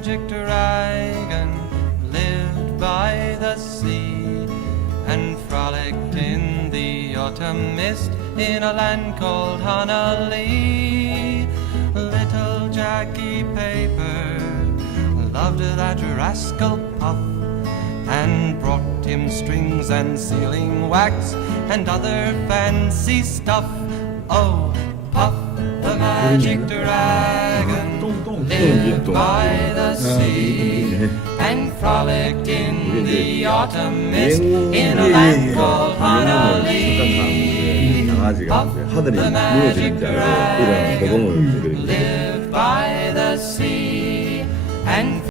magic dragon lived by the sea and frolicked in the autumn mist in a land called Honolulu. Little Jackie Paper loved that rascal Puff and brought him strings and sealing wax and other fancy stuff. Oh, Puff the magic dragon lived by the sea and frolicked in the autumn mist in a land called Honolulu. 강아지가 하늘이 무너지는 줄 알고 이런 도동을 lived by the sea and